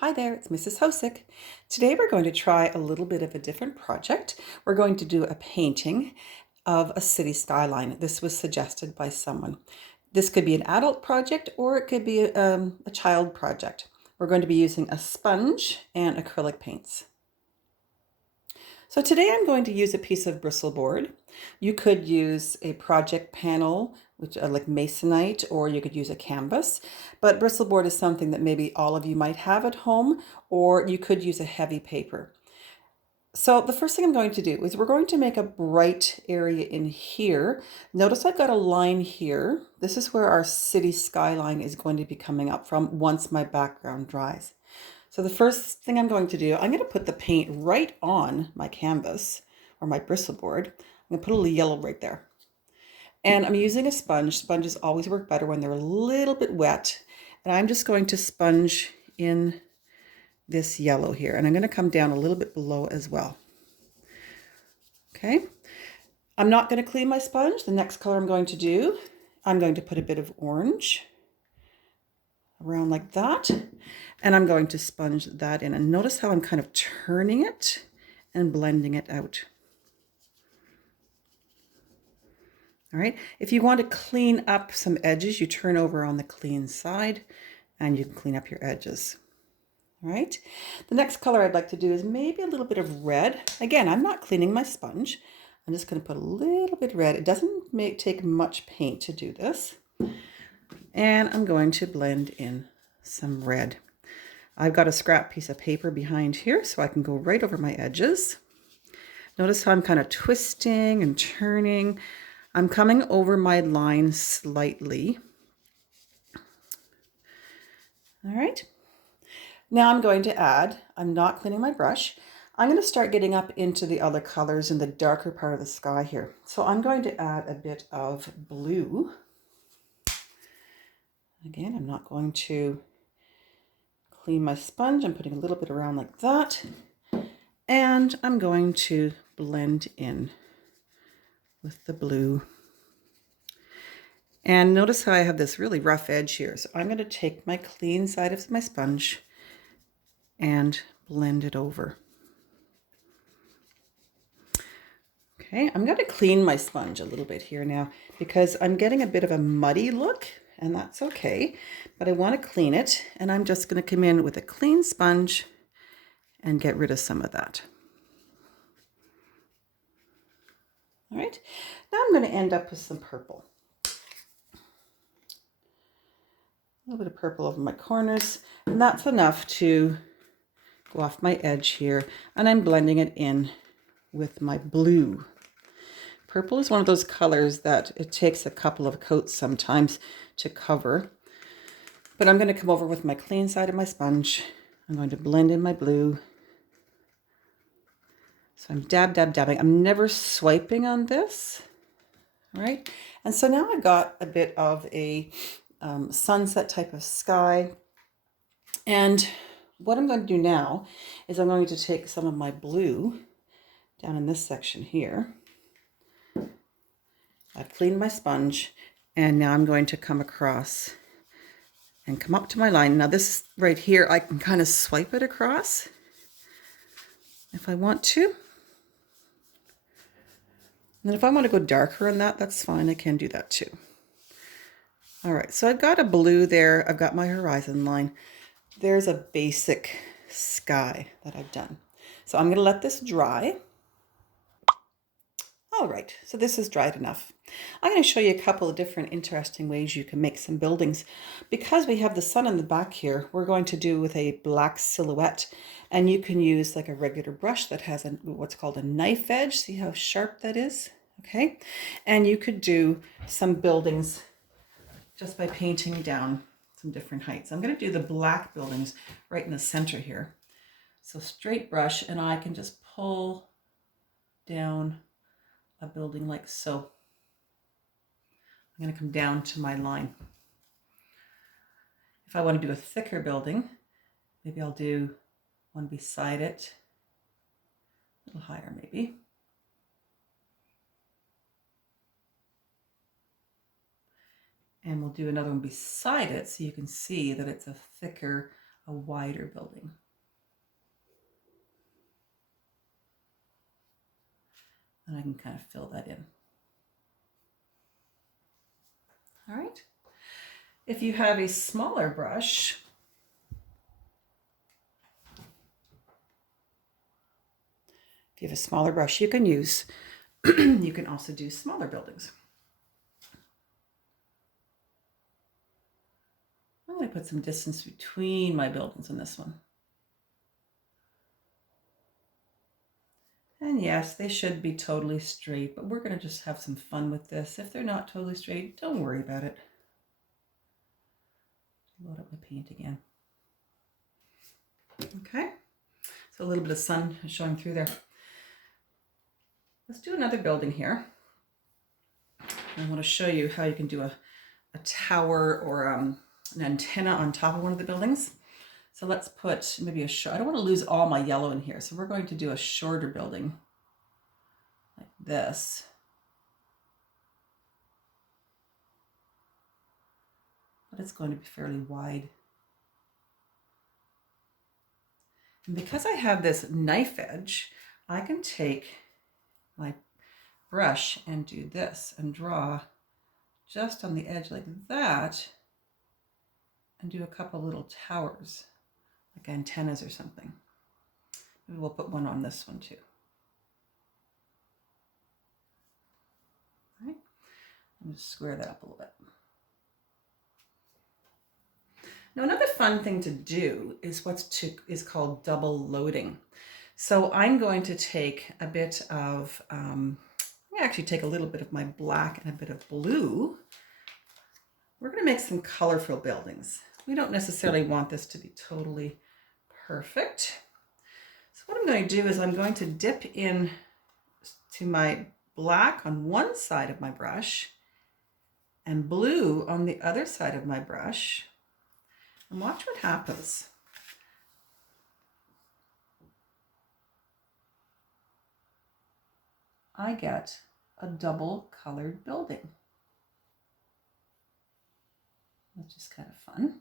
Hi there, it's Mrs. Hosick. Today we're going to try a little bit of a different project. We're going to do a painting of a city skyline. This was suggested by someone. This could be an adult project or it could be a child project. We're going to be using a sponge and acrylic paints. So today I'm going to use a piece of bristle board. You could use a project panel, which like masonite, or you could use a canvas. But bristle board is something that maybe all of you might have at home, or you could use a heavy paper. So the first thing I'm going to do is we're going to make a bright area in here. Notice I've got a line here. This is where our city skyline is going to be coming up from once my background dries. So the first thing I'm going to do, I'm going to put the paint right on my canvas or my bristle board. I'm going to put a little yellow right there. And I'm using a sponge. Sponges always work better when they're a little bit wet. And I'm just going to sponge in this yellow here. And I'm going to come down a little bit below as well. Okay. I'm not going to clean my sponge. The next color I'm going to do, I'm going to put a bit of orange around like that. And I'm going to sponge that in. And notice how I'm kind of turning it and blending it out. All right. If you want to clean up some edges, you turn over on the clean side and you can clean up your edges. All right. The next color I'd like to do is maybe a little bit of red. Again, I'm not cleaning my sponge. I'm just going to put a little bit red. It doesn't take much paint to do this. And I'm going to blend in some red. I've got a scrap piece of paper behind here so I can go right over my edges. Notice how I'm kind of twisting and turning. I'm coming over my line slightly. All right. Now I'm going to add, I'm not cleaning my brush. I'm going to start getting up into the other colors in the darker part of the sky here. So I'm going to add a bit of blue. Again, I'm not going to clean my sponge. I'm putting a little bit around like that. And I'm going to blend in with the blue. And notice how I have this really rough edge here. So I'm going to take my clean side of my sponge and blend it over. Okay, I'm going to clean my sponge a little bit here now because I'm getting a bit of a muddy look, and that's okay. But I want to clean it, and I'm just going to come in with a clean sponge and get rid of some of that. All right, now I'm going to end up with some purple. A little bit of purple over my corners, and that's enough to go off my edge here, and I'm blending it in with my blue. Purple is one of those colors that it takes a couple of coats sometimes to cover. But I'm going to come over with my clean side of my sponge. I'm going to blend in my blue. So I'm dabbing. I'm never swiping on this, right? And so now I've got a bit of a sunset type of sky. And what I'm going to do now is I'm going to take some of my blue down in this section here. I've cleaned my sponge, and now I'm going to come across and come up to my line. Now this right here, I can kind of swipe it across if I want to. And if I want to go darker on that, that's fine. I can do that too. All right, so I've got a blue there. I've got my horizon line. There's a basic sky that I've done. So I'm going to let this dry. All right, so this is dried enough. I'm going to show you a couple of different interesting ways you can make some buildings. Because we have the sun in the back here, we're going to do with a black silhouette, and you can use like a regular brush that has what's called a knife edge. See how sharp that is? Okay, and you could do some buildings just by painting down some different heights. I'm going to do the black buildings right in the center here. So straight brush, and I can just pull down a building like so. I'm going to come down to my line. If I want to do a thicker building, maybe I'll do one beside it, a little higher maybe. And we'll do another one beside it so you can see that it's a thicker, a wider building. And I can kind of fill that in. All right. If you have a smaller brush, you can use, you can also do smaller buildings. I'm going to put some distance between my buildings in this one. And yes, they should be totally straight, but we're going to just have some fun with this. If they're not totally straight, don't worry about it. Load up my paint again. Okay, so a little bit of sun showing through there. Let's do another building here. I want to show you how you can do a tower or an antenna on top of one of the buildings. So let's put maybe I don't want to lose all my yellow in here. So we're going to do a shorter building like this. But it's going to be fairly wide. And because I have this knife edge, I can take my brush and do this and draw just on the edge like that and do a couple little towers like antennas or something. Maybe we'll put one on this one too. All right, I'm just square that up a little bit. Now another fun thing to do is is called double loading. So I'm going to take a bit of, actually take a little bit of my black and a bit of blue. We're going to make some colorful buildings. We don't necessarily want this to be totally perfect. So what I'm going to do is I'm going to dip in to my black on one side of my brush and blue on the other side of my brush. And watch what happens. I get a double colored building. That's just kind of fun.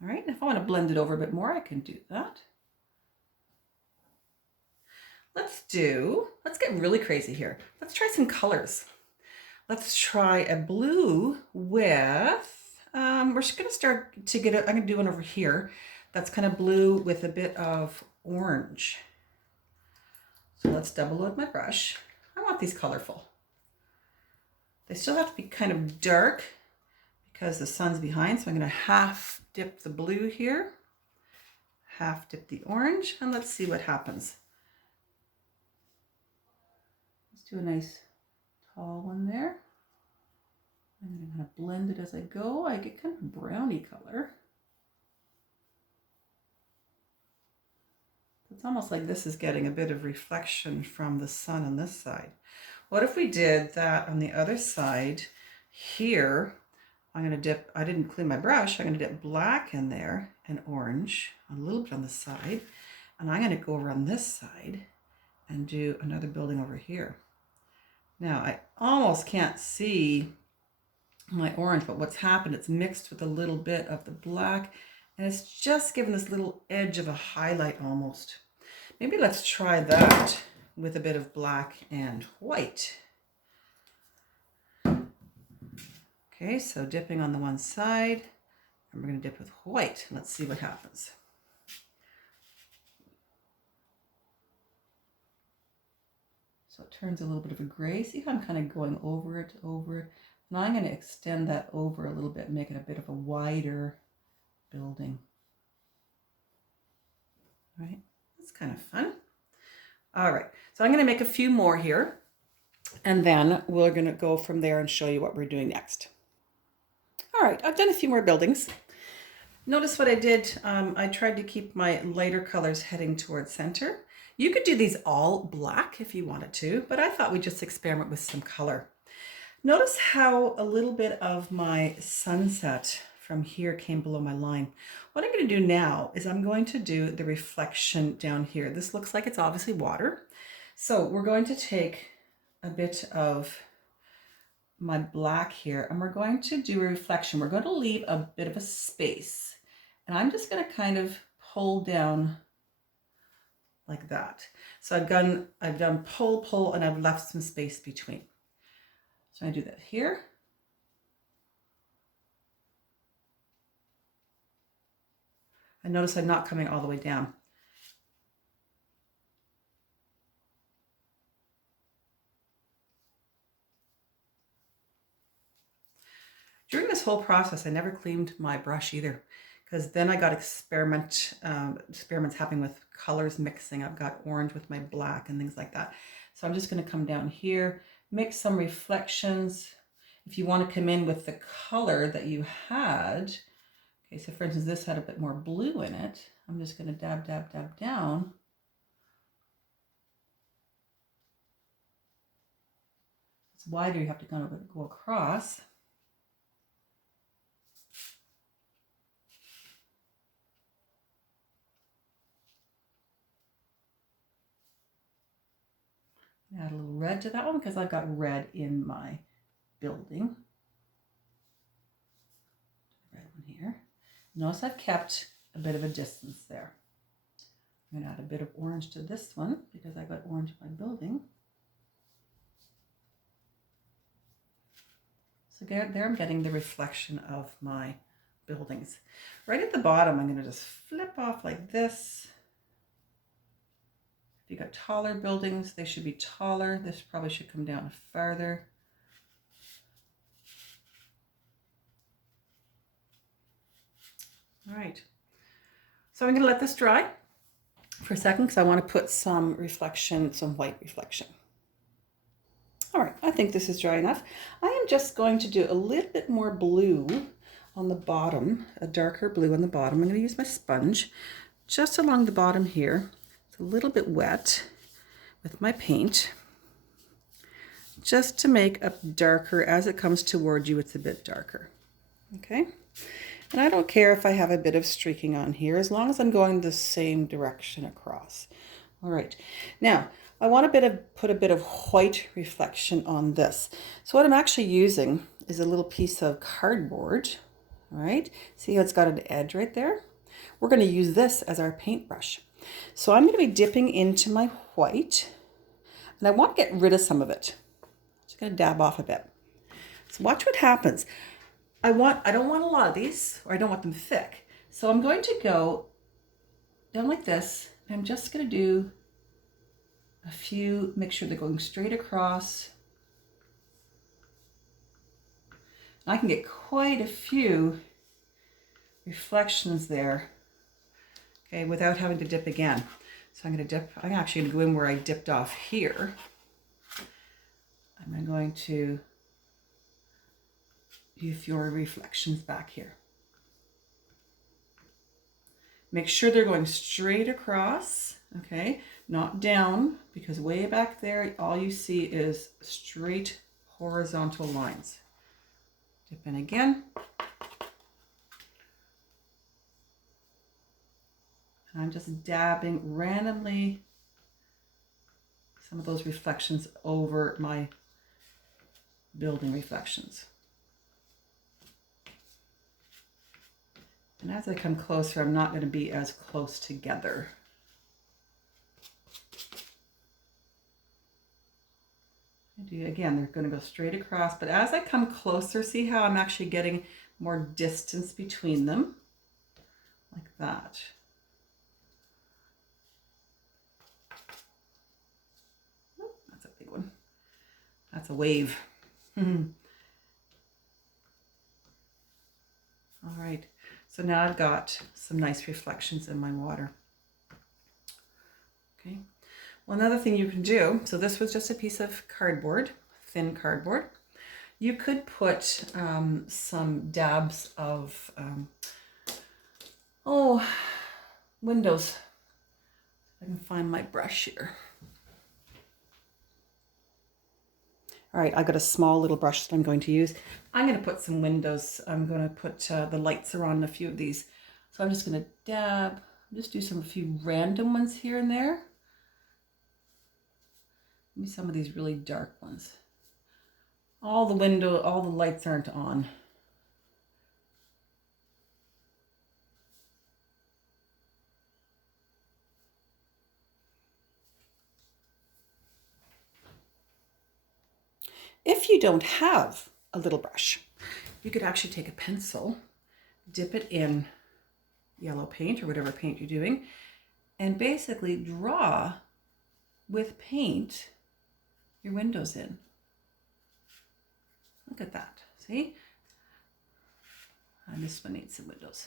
All right, and if I want to blend it over a bit more, I can do that. Let's get really crazy here. Let's try some colors. Let's try a blue with, we're just gonna start to get it, I'm gonna do one over here. That's kind of blue with a bit of orange. So let's double load my brush. I want these colorful. They still have to be kind of dark because the sun's behind. So I'm going to half dip the blue here, half dip the orange, and let's see what happens. Let's do a nice tall one there. I'm going to blend it as I go. I get kind of a browny color. It's almost like this is getting a bit of reflection from the sun on this side. What if we did that on the other side here? I'm going to dip, I didn't clean my brush, I'm going to dip black in there and orange, a little bit on the side. And I'm going to go over on this side and do another building over here. Now, I almost can't see my orange, but what's happened, it's mixed with a little bit of the black, and it's just given this little edge of a highlight almost. Maybe let's try that with a bit of black and white. Okay, so dipping on the one side, and we're going to dip with white. Let's see what happens. So it turns a little bit of a gray. See how I'm kind of going over it. Now I'm going to extend that over a little bit, make it a bit of a wider building. All right, that's kind of fun. All right, so I'm going to make a few more here, and then we're going to go from there and show you what we're doing next. All right, I've done a few more buildings. Notice what I did. I tried to keep my lighter colors heading towards center. You could do these all black if you wanted to, but I thought we'd just experiment with some color. Notice how a little bit of my sunset from here came below my line. What I'm going to do now is I'm going to do the reflection down here. This looks like it's obviously water. So we're going to take a bit of my black here and we're going to do a reflection. We're going to leave a bit of a space And I'm just going to kind of pull down like that. So I've done pull, and I've left some space between. So I do that here. And notice I'm not coming all the way down. During this whole process, I never cleaned my brush either, because then I got experiments happening with colors mixing. I've got orange with my black and things like that. So I'm just going to come down here, make some reflections. If you want to come in with the color that you had, okay, so for instance, this had a bit more blue in it. I'm just going to dab, dab, dab down. It's wider, you have to kind of go across. Add a little red to that one because I've got red in my building. Red one here. Notice I've kept a bit of a distance there. I'm going to add a bit of orange to this one because I've got orange in my building. So there I'm getting the reflection of my buildings. Right at the bottom, I'm going to just flip off like this. If you got taller buildings, they should be taller. This probably should come down farther. All right. So I'm going to let this dry for a second because I want to put some reflection, some white reflection. All right, I think this is dry enough. I am just going to do a little bit more blue on the bottom, a darker blue on the bottom. I'm going to use my sponge just along the bottom here. It's a little bit wet with my paint, just to make up darker. As it comes toward you, it's a bit darker. Okay, and I don't care if I have a bit of streaking on here, as long as I'm going the same direction across. All right, now I want put a bit of white reflection on this. So what I'm actually using is a little piece of cardboard. All right, see how it's got an edge right there? We're going to use this as our paintbrush. So I'm going to be dipping into my white, and I want to get rid of some of it. Just going to dab off a bit. So watch what happens. I don't want a lot of these, or I don't want them thick. So I'm going to go down like this, and I'm just going to do a few, make sure they're going straight across. I can get quite a few reflections there, okay, without having to dip again. So I'm actually going to go in where I dipped off here. And I'm going to do a few reflections back here. Make sure they're going straight across, okay, not down, because way back there, all you see is straight horizontal lines. Dip in again. And I'm just dabbing randomly some of those reflections over my building reflections. And as I come closer, I'm not going to be as close together. Again, they're going to go straight across, but as I come closer, see how I'm actually getting more distance between them, like that. Oh, that's a big one. That's a wave. All right, so now I've got some nice reflections in my water. Okay. Well, another thing you can do, so this was just a piece of cardboard, thin cardboard. You could put some dabs of, windows. I can find my brush here. All right, I've got a small little brush that I'm going to use. I'm going to put some windows. I'm going to put the lights are on a few of these. So I'm just going to dab, just do a few random ones here and there. Maybe some of these really dark ones. All the lights aren't on. If you don't have a little brush, you could actually take a pencil, dip it in yellow paint or whatever paint you're doing, and basically draw with paint your windows in. Look at that, see? And this one needs some windows.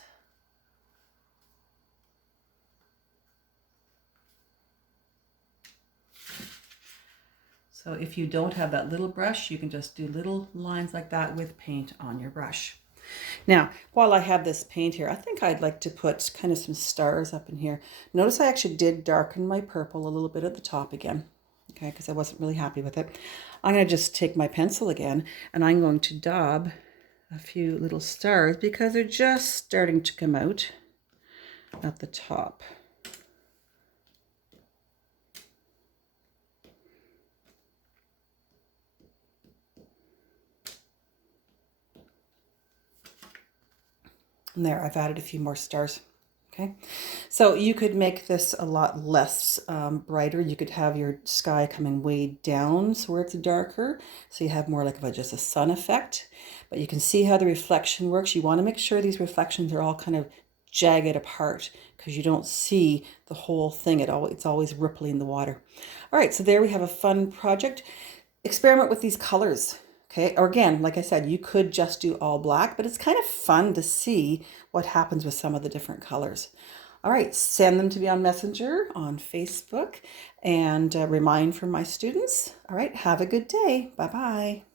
So if you don't have that little brush, you can just do little lines like that with paint on your brush. Now, while I have this paint here, I think I'd like to put kind of some stars up in here. Notice I actually did darken my purple a little bit at the top again, okay, because I wasn't really happy with it. I'm going to just take my pencil again, and I'm going to daub a few little stars because they're just starting to come out at the top. And there, I've added a few more stars. Okay, so you could make this a lot less brighter. You could have your sky coming way down so where it's darker, so you have more like just a sun effect. But you can see how the reflection works. You want to make sure these reflections are all kind of jagged apart because you don't see the whole thing. It's always rippling the water. All right, so there we have a fun project. Experiment with these colors. Okay, or again, like I said, you could just do all black, but it's kind of fun to see what happens with some of the different colors. All right, send them to me on Messenger, on Facebook, and remind from my students. All right, have a good day. Bye-bye.